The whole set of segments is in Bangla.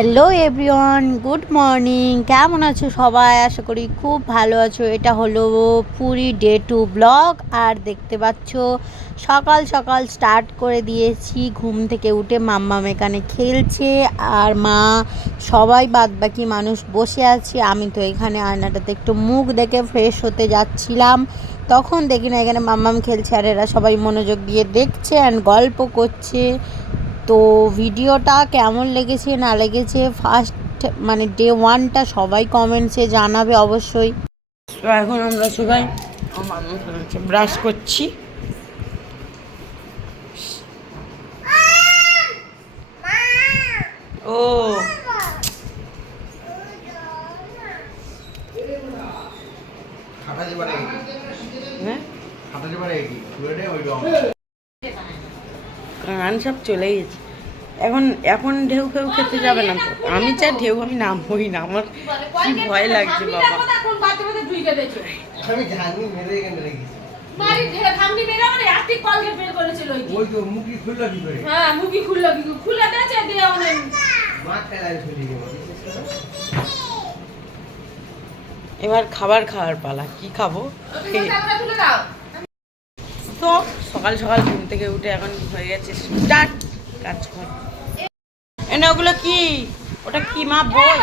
Hello everyone, good morning. কেমন আছো সবাই? আশা করি খুব ভালো আছো। এটা হলো পুরী ডে 2 ব্লগ। আর দেখতে পাচ্ছ সকাল সকাল স্টার্ট করে দিয়েছি। ঘুম থেকে উঠে মাম্মাম এখানে খেলছে আর মা সবাই বাদবাকি মানুষ বসে আছে। আমি তো এখানে আয়নাটাতে একটু মুখ দেখে ফ্রেশ হতে যাচ্ছিলাম, তখন দেখি না এখানে মাম্মাম খেলছে আর এরা সবাই মনোযোগ দিয়ে দেখছে অ্যান্ড গল্প করছে। তো ভিডিওটা কেমন লেগেছে না লেগেছে ফার্স্ট মানে ডে 1টা সবাই কমেন্টসে জানাবে অবশ্যই। তো এখন আমরা সবাই ব্রাশ করছি। ও গান সব চলে গেছে। এখন এখন ঢেউ ফেউ খেতে যাবে না তো। আমি চাই ঢেউ আমি নামবই না, আমার কি ভয় লাগছে বাবা। এবার খাবার খাওয়ার পালা। কি খাবো? তো সকাল সকাল ঘুম থেকে উঠে এখন হয়ে গেছে স্টার্ট কাজ কর। এনে ওগুলো কি? ওটা কি মা? বই?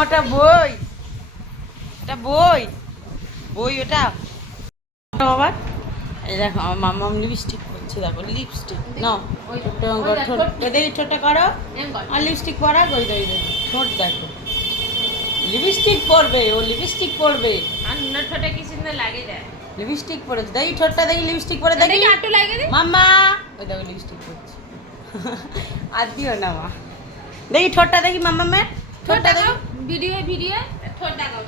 ওটা বই, এটা বই, বই ওটা আবার। এই দেখো আমার মাম্মাম লিপস্টিক করছে, দেখো লিপস্টিক নাও। দেখি ঠোঁটটা করো আর লিপস্টিক পরা গই দই ঠোঁট দেখো। লিপস্টিক পরবে, ও লিপস্টিক পরবে। আর ঠোঁটে কি সুন্দর লাগে যায়। লিপস্টিক পরেছে, দেখি ঠোঁটটা দেখি লিপস্টিক পরে দেখি। আটু লাগে রে মাম্মা ওই দেখো লিপস্টিক পরছে। আর দিও না মা। দেখি ঠোঁটটা দেখি মাম্মামের ঠোঁটটা দেখি। ভিডিও ঠোঁট দেখাও।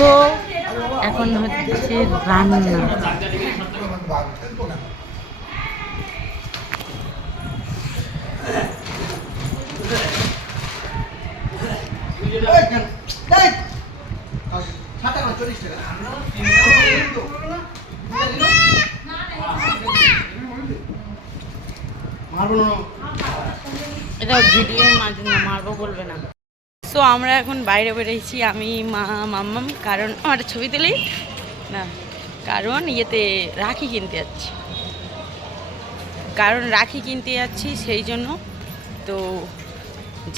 তো এখন হচ্ছে রান্না। এটা ভিডিওর মাঝে না, মারবো বলবে না। সো আমরা এখন বাইরে বেরিয়েছি, আমি মা মাম্মাম। কারণ আমার ছবি তুলেই না, কারণ ইয়েতে রাখি কিনতে যাচ্ছি, সেই জন্য। তো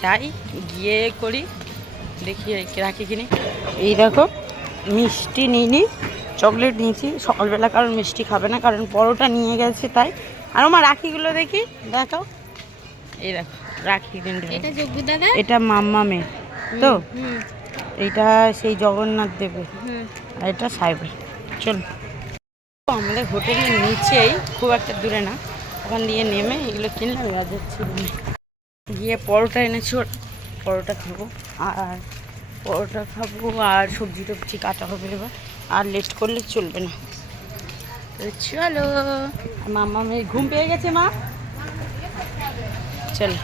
যাই গিয়ে করি, দেখি রাখি কিনি। এই দেখো মিষ্টি নিইনি, চকলেট নিয়েছি সকালবেলা, কারণ মিষ্টি খাবে না, কারণ পরোটা নিয়ে গেছে তাই। আর আমার রাখিগুলো দেখি দেখাও। এই দেখো রাখি কিনতে, এটা মাম্মামের তো, এইটা সেই জগন্নাথ দেবের, আর এটা সাহেবের। চল আমাদের হোটেলের নিচেই, খুব একটা দূরে না, ওখান দিয়ে নেমে এগুলো কিনলাম। এবার যাচ্ছি গিয়ে পরোটা এনেছি, পরোটা খাবো আর সবজি টবজি কাটা হবে এবার, আর লেট করলে চলবে না। চলো, মাম্মা মেয়ে ঘুম পেয়ে গেছে মা, চলো।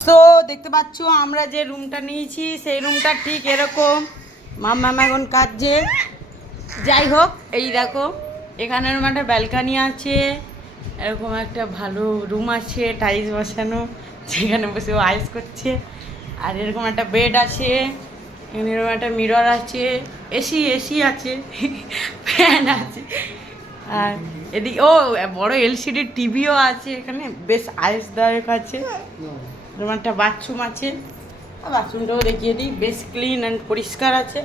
তো দেখতে পাচ্ছ আমরা যে রুমটা নিয়েছি সেই রুমটা ঠিক এরকম। মাম্মাম এখন কাঁদছে। যাই হোক, এই দেখো এখানে এরকম একটা ব্যালকানি আছে, এরকম একটা ভালো রুম আছে টাইলস বসানো, যেখানে বসে ও আইস করছে। আর এরকম একটা বেড আছে, এখানে এরকম একটা মিরর আছে, এসি আছে, ফ্যান আছে। আর এদিকে ও বড় এলসিডি টিভিও আছে, এখানে বেশ আয়েসদায়ক আছে। এরকম একটা বাথরুম আছে, আর বাথরুমটাও দেখিয়ে দিই, বেশ ক্লিন অ্যান্ড পরিষ্কার আছে।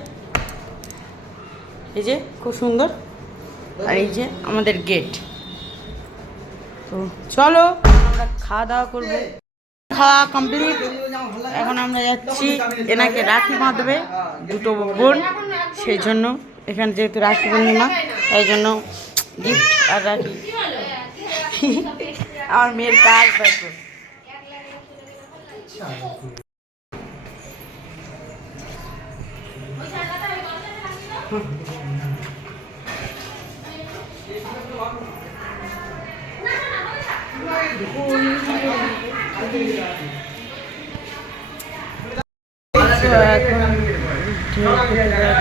এই যে খুব সুন্দর। আর এই যে আমাদের গেট। তো চলো আমরা খাওয়া দাওয়া করবো। খাওয়া কমপ্লিট, এখন আমরা যাচ্ছি, এনাকে রাখি বাঁধবে দুটো বোন, সেই জন্য এখানে যেহেতু রাখি পূর্ণিমা তাই জন্য গিফট আর রাখি। আমার মেয়ের কাজ দেখো।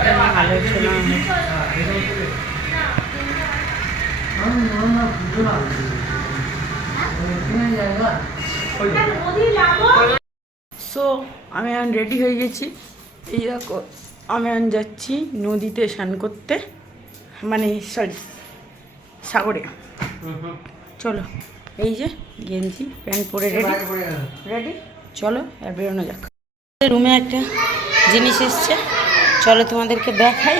এখন আলোচনা সো আমি এখন রেডি হয়ে গেছি। এই দেখো আমি এখন যাচ্ছি নদীতে স্নান করতে, মানে সরি সাগরে। চলো এই যে গেঞ্জি প্যান্ট পরে রেডি রেডি, চলো আর বেরোনো যাক। রুমে একটা জিনিস এসছে, চলো তোমাদেরকে দেখাই।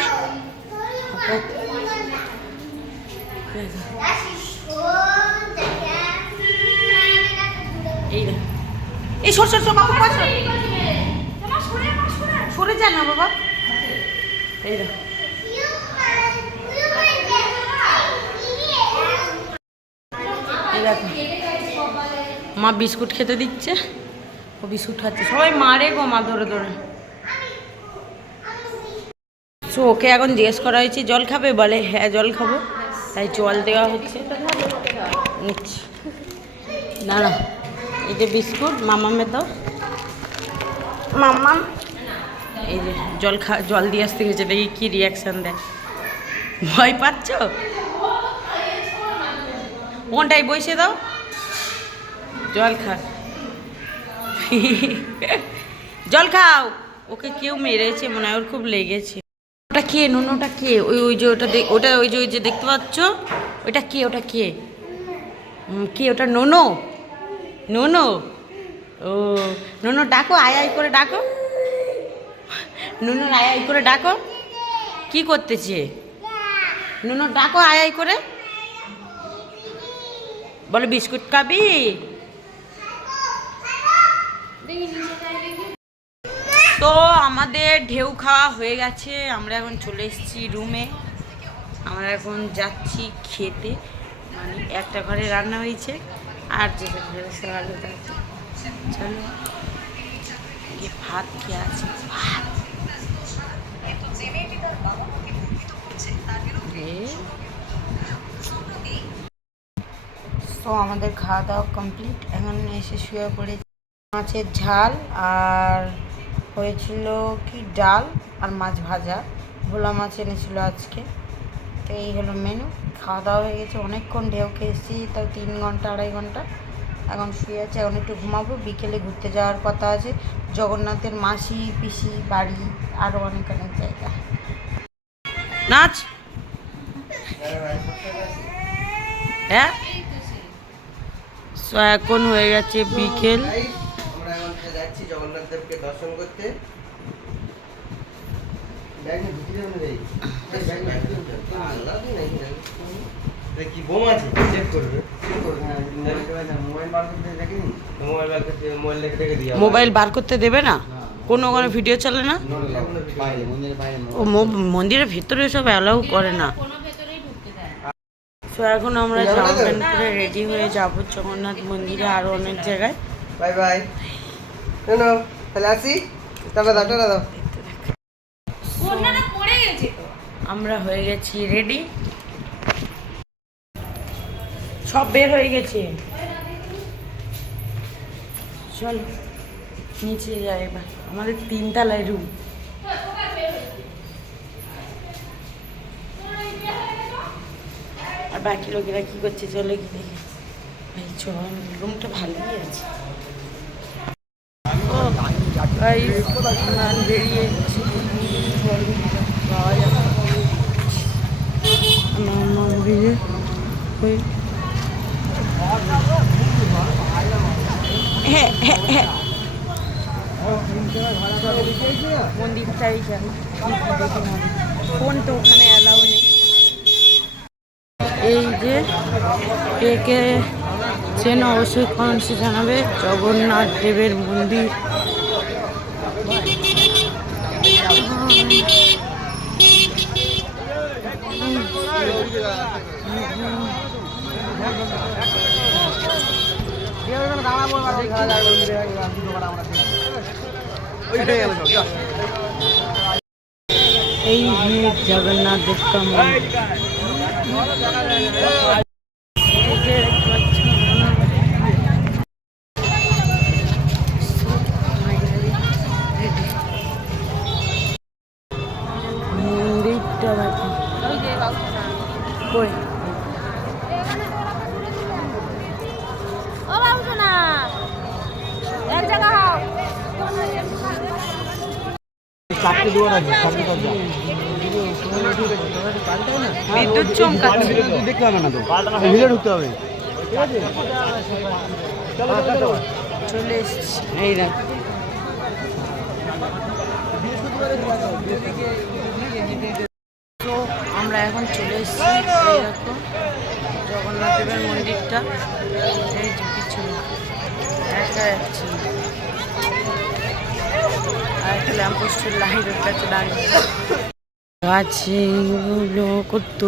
এই দেখো, এই সর সর সর বাবা, সরে যা না বাবা। এই দেখো এই দেখো মা বিস্কুট খেতে দিচ্ছে, ও বিস্কুট খাচ্ছে, সবাই মারে গো মা ধরে ধরে। সো ওকে এখন জিজ্ঞেস করা হয়েছে জল খাবে, বলে হ্যাঁ জল খাবো, তাই জল দেওয়া হচ্ছে, নিচ্ছি। না না এই যে বিস্কুট মামামে দাও, মাম্মাম এই যে জল দিয়ে আসতে গেছে, দেখি কি রিয়াকশান দেয়। ভয় পাচ্ছ? কোনটাই বসে দাও, জল খা, জল খাও। ওকে কেউ মেরেছে মনে হয়, ওর খুব লেগেছে। ওটা কে? নুনুটা কে? ওই যে ওটা ওই যে দেখতে পাচ্ছ, ওটা কে? ওটা কে? কে ওটা? নোনো? নোনো? ও নোনো ডাকো, আয় আয় করে ডাকো, নুনুর আয় আয় করে ডাকো। কি করতেছে নুনু? ডাকো আয় আয় করে, বলে বিস্কুট খাবি। তো আমাদের ঢেউ খাওয়া হয়ে গেছে, আমরা এখন চলে এসেছি রুমে। আমরা এখন যাচ্ছি খেতে, মানে একটা ঘরে রান্না হয়েছে আর যেটা ঘরে আলাদা আছে। চলো ভাত খেয়ে আছে, তো আমাদের খাওয়া দাওয়া কমপ্লিট, এখন এসে শুয়ে পড়েছি। মাছের ঝাল আর হয়েছিল কি ডাল আর মাছ ভাজা, ভোলা মাছ এনেছিল আজকে। তো এই হলো মেনু, খাওয়া দাওয়া হয়ে গেছে। অনেকক্ষণ ঢেউ খেয়েছি, তাও 3 ঘন্টা 2.5 ঘন্টা। এখন শুয়ে আছে, এখন একটু ঘুমাবো, বিকেলে ঘুরতে যাওয়ার কথা আছে জগন্নাথের মাসি পিসি বাড়ি, আরও অনেক অনেক জায়গা। নাচ হ্যাঁ। সো এখন হয়ে গেছে বিকেল, আমরা এখন যাচ্ছি জগন্নাথ দেবকে দর্শন করতে। কি বোম আছে চেক করবে, মোবাইল বার করতে দেবে না, কোনো ভিডিও চলে না। ও মন্দিরের ভিতরে সব অ্যালাউ করে না। তো এখন আমরা জামা প্যান্ট পরে রেডি হয়ে যাবো জগন্নাথ মন্দিরে, আরও অনেক জায়গায়। বাই বাই, তাহলে আসি, টাটা দাও, টাটা দাও। আমরা হয়ে গেছি রেডি, সব বের হয়ে গেছে। চলো নিচে যাই এবার, আমাদের 3 তলায় রুম। আর বাকি লোকেরা কি করছে চলে কি দেখে। ভাই চল, রুমটা ভালোই আছে। ও ভাই বেরিয়ে যাচ্ছে, পাওয়া যাবে। হ্যাঁ হ্যাঁ হ্যাঁ, মন্দিরটাই যাই, ফোন তো ওখানে অ্যালাউ নেই। এই যে একে চেন অবশ্যই কমেন্টসে জানাবে, জগন্নাথ দেবের মন্দির। এই জগন্নাথ দেব का मंदिर। মন্দিরটা দেখো, কই বিদ্যুৎ চমকাচ্ছে। দেখতে হবে না তো, ভিতরে ঢুকতে হবে। চলে এসছি, এই দেখ তো আমরা এখন চলে এসেছি। এই দেখো জগন্নাথ দেবের মন্দিরটা, এই যে পিছনে দেখা যাচ্ছে আর একটা ল্যাম্পপোস্টের লাইটের কাছে দাঁড়িয়ে আছে এগুলো কত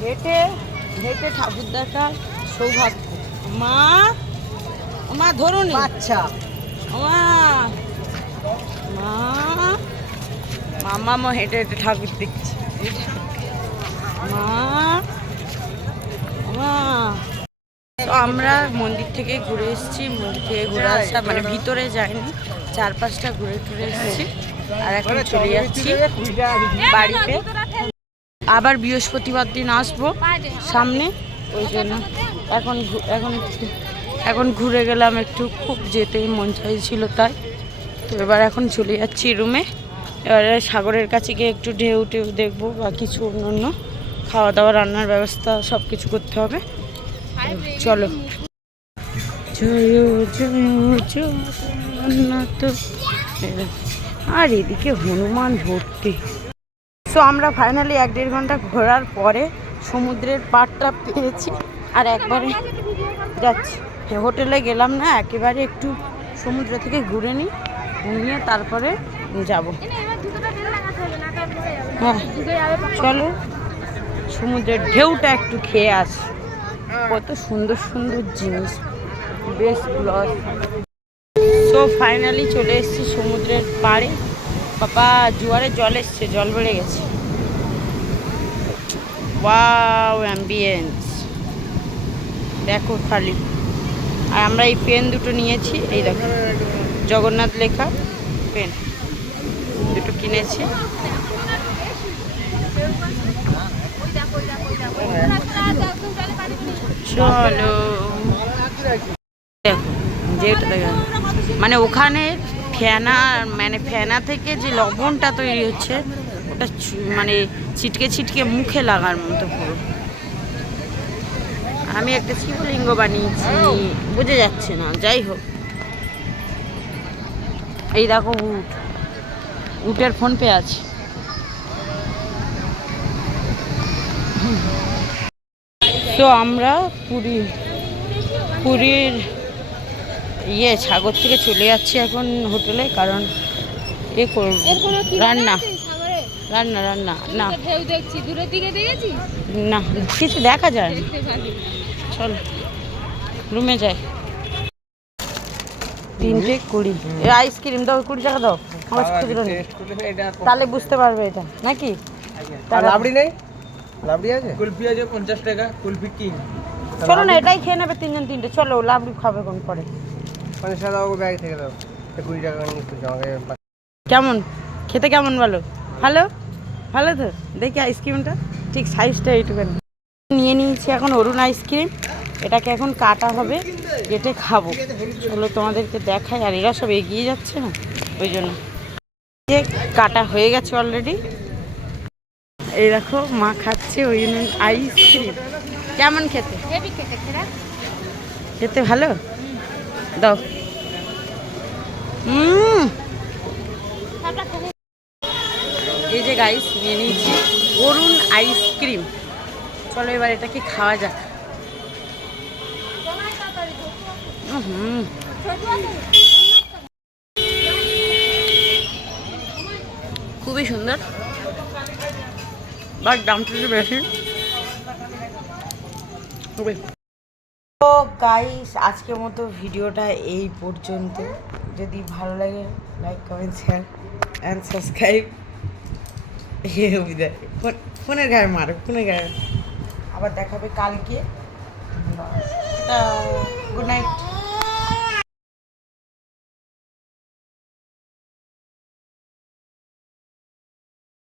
হেঁটে হেঁটে ঠাকুর দেখা সৌভাগ্য। মা মা ধরুন আচ্ছা, মা মা মামা হেঁটে হেঁটে ঠাকুর দেখছি। মা মা তো আমরা মন্দির থেকে ঘুরে এসেছি। মন্দির থেকে ঘুরে আসা মানে ভিতরে যাইনি, চারপাশটা ঘুরে ঘুরে এসেছি আর এখন চলে যাচ্ছি বাড়িতে। আবার বৃহস্পতিবার দিন আসবো সামনে, ওই জন্য এখন ঘুরে গেলাম একটু, খুব যেতেই মন চাইছিল তাই। তো এবার এখন চলে যাচ্ছি রুমে। এবারে সাগরের কাছে গিয়ে একটু ঢেউ টেউ দেখবো বা কিছু অন্য খাওয়া দাওয়া রান্নার ব্যবস্থা সব কিছু করতে হবে। চলো। জয় জয় জগন্নাথ। আর এদিকে হনুমান ভর্তি। সো আমরা ফাইনালি 1-1.5 ঘন্টা ঘোরার পরে সমুদ্রের পাড়টা পেয়েছি আর একবারে যাচ্ছি। হোটেলে গেলাম না, একেবারে একটু সমুদ্র থেকে ঘুরে নিয়ে তারপরে যাব। হ্যাঁ চলো সমুদ্রের ঢেউটা একটু খেয়ে আসি। কত সুন্দর সুন্দর জিনিস, বেশ ব্লগ। সো ফাইনালি চলে এসেছি সমুদ্রের পাড়ে। বাবা জোয়ারে জল এসছে, জল বেড়ে গেছে। ওয়াও অ্যাম্বিয়েন্স দেখো খালি। আর আমরা এই পেন দুটো নিয়েছি, এই দেখো জগন্নাথ লেখা পেন দুটো কিনেছি। চলো দেখো যেটা দেখা মানে ওখানে ফেনা থেকে যে লবণটা তৈরি হচ্ছে ওটা মানে ছিটকে ছিটকে মুখে লাগার মতো পুরো। আমি একটা শিবলিঙ্গ বানিয়েছি, বুঝে যাচ্ছে না, যাই হোক। এই দেখো উটের ফোন পে আছে। তো আমরা পুরীর সাগর থেকে চলে যাচ্ছি এখন হোটেলে, কারণ রান্না না না কিছু দেখা যায় না। চলো রুমে যাই। 3:20 আইসক্রিম দাও, 20 টাকা দাও। আমার খুচরো নেই, তাহলে বুঝতে পারবে এটা নাকি। লাবড়ি নেই? লাবড়ি আছে? কুলফি আছে 50 টাকা, কুলফি কিং। চলো না এটাই খেয়ে নেবে 3 জন 3টে। চলো লাবড়ি খাবে কোন পরে। 50 টাকা দাও, ব্যাগ থেকে দাও। 20 টাকা নিয়ে আমাকে। কেমন খেতে, কেমন বলো? ভালো ভালো তো। দেখি আইসক্রিমটা ঠিক সাইজটা এইটুখানি নিয়ে নিয়েছি। এখন অরুণ আইসক্রিম, এটাকে এখন কাটা হবে, কেটে খাবো। চলো তোমাদেরকে দেখাই। আর এরা সব এগিয়ে যাচ্ছে না, ওই জন্য যে কাটা হয়ে গেছে অলরেডি। এই দেখো মা খাচ্ছে ওই আইসক্রিম। কেমন খেতে? খেতে ভালো দাও। এই যে গাইস নিয়ে নিয়েছি অরুণ আইসক্রিম। চলো এবার এটাকে খাওয়া যাক। খুবই সুন্দর, বাট দামটা একটু বেশি। তো গাইস আজকের মতো ভিডিওটা এই পর্যন্ত। যদি ভালো লাগে like comment share and subscribe. ফোনের গায়ে মারো, ফোনের গায়ে। আবার দেখাবে কালকে। Good night.